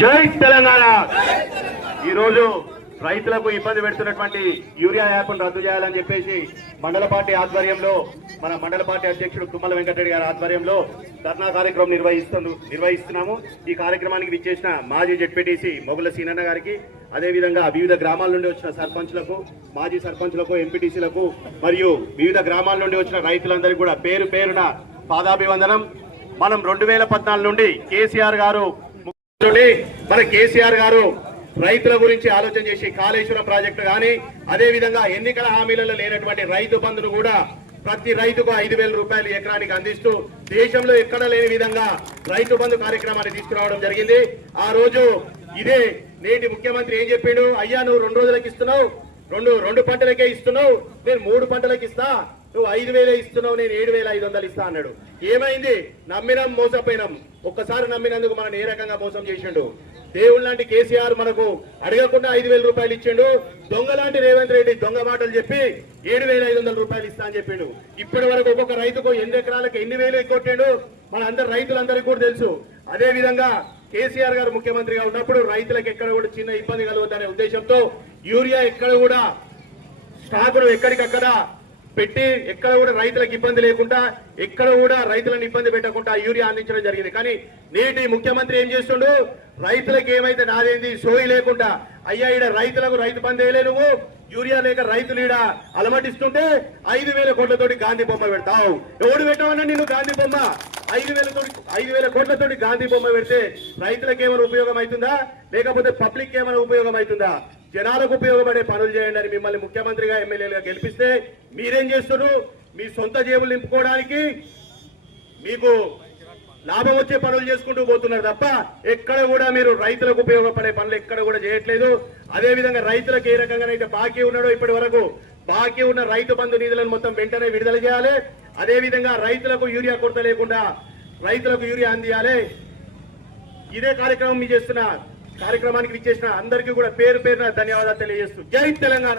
జై తెలంగాణ. ఈరోజు రైతులకు ఇబ్బంది పెడుతున్నటువంటి యూరియా యాప్ను రద్దు చేయాలని చెప్పేసి మండల పార్టీ ఆధ్వర్యంలో మన మండల పార్టీ అధ్యక్షుడు తుమ్మల వెంకటరెడ్డి గారి ఆధ్వర్యంలో ధర్నా కార్యక్రమం నిర్వహిస్తున్నాము. ఈ కార్యక్రమానికి విచ్చేసిన మాజీ జెడ్పీటీసీ మొగుల సీనన్న గారికి, అదేవిధంగా వివిధ గ్రామాల నుండి వచ్చిన సర్పంచ్లకు, మాజీ సర్పంచ్లకు, ఎంపీటీసీలకు మరియు వివిధ గ్రామాల నుండి వచ్చిన రైతులందరికీ కూడా పేరు పేరున పాదాభివందనం. మనం 2014 నుండి కేసీఆర్ గారు రైతుల గురించి ఆలోచన చేసి కాళేశ్వరం ప్రాజెక్టు కానీ, అదేవిధంగా ఎన్నికల హామీలలో లేనటువంటి రైతు బంధును కూడా ప్రతి రైతుకు 5,000 రూపాయలు ఎకరానికి అందిస్తూ దేశంలో ఎక్కడ లేని విధంగా రైతు బంధు కార్యక్రమాన్ని తీసుకురావడం జరిగింది. ఆ రోజు ఇదే నేటి ముఖ్యమంత్రి ఏం చెప్పిండు, అయ్యా నువ్వు 2 రోజులకి ఇస్తున్నావు, రెండు పంటలకే ఇస్తున్నావు, నేను 3 పంటలకు ఇస్తా, నువ్వు 5,000 ఇస్తున్నావు, నేను 7,500 ఇస్తా అన్నాడు. ఏమైంది? నమ్మినాం, మోసపోయినాం. ఒక్కసారి నమ్మినందుకు మనం ఏ రకంగా మోసం చేసిండు. దేవుడు లాంటి కేసీఆర్ మనకు అడగకుండా 5,000 రూపాయలు ఇచ్చిండు. దొంగ లాంటి రేవంత్ రెడ్డి దొంగ మాటలు చెప్పి 7,500 రూపాయలు ఇస్తా అని చెప్పిండు. ఇప్పటి వరకు ఒక్కొక్క రైతుకు 8 ఎకరాలకు ఎన్ని వేలు ఎక్కొట్టాడు మన అందరు రైతులందరికీ కూడా తెలుసు. అదే విధంగా కేసీఆర్ గారు ముఖ్యమంత్రిగా ఉన్నప్పుడు రైతులకు ఎక్కడ కూడా చిన్న ఇబ్బంది కలగద్దనే ఉద్దేశంతో యూరియా ఎక్కడ కూడా స్టాకులు ఎక్కడికక్కడ పెట్టి ఎక్కడ కూడా రైతులకు ఇబ్బంది లేకుండా, ఎక్కడ కూడా రైతులను ఇబ్బంది పెట్టకుండా యూరియా అందించడం జరిగింది. కానీ నేటి ముఖ్యమంత్రి ఏం చేస్తుండు, రైతులకు ఏమైతే నాదేంది సోయి లేకుండా, అయ్యా ఈడ రైతులకు రైతు బంద్ వేయలే, నువ్వు యూరియా లేక రైతులు ఈడ అలమటిస్తుంటే 5,000 కోట్లతోటి గాంధీ బొమ్మ పెడతావు. ఎవడు పెట్టావన్నా నిన్ను గాంధీ బొమ్మ? 5,000 కోట్లతోటి గాంధీ బొమ్మ పెడితే రైతులకు ఏమైనా ఉపయోగం అవుతుందా, లేకపోతే పబ్లిక్ ఏమైనా ఉపయోగం అవుతుందా? జనాలకు ఉపయోగపడే పనులు చేయండి అని మిమ్మల్ని ముఖ్యమంత్రిగా, ఎమ్మెల్యేలుగా గెలిపిస్తే మీరేం చేస్తున్నారు? మీ సొంత జేబులు నింపుకోవడానికి మీకు లాభం వచ్చే పనులు చేసుకుంటూ పోతున్నారు తప్ప ఎక్కడ కూడా మీరు రైతులకు ఉపయోగపడే పనులు ఎక్కడ కూడా చేయట్లేదు. అదేవిధంగా రైతులకు ఏ రకంగానైతే బాకీ ఉన్నాడో ఇప్పటి వరకు బాకీ ఉన్న రైతు బంధు నిధులను మొత్తం వెంటనే విడుదల చేయాలి. అదేవిధంగా రైతులకు యూరియా కొరత లేకుండా రైతులకు యూరియా అందియాలి. ఇదే కార్యక్రమం మీ చేస్తున్న కార్యక్రమానికి విచ్చేసిన అందరికీ కూడా పేరు పేరున ధన్యవాదాలు తెలియజేస్తూ జై తెలంగాణ.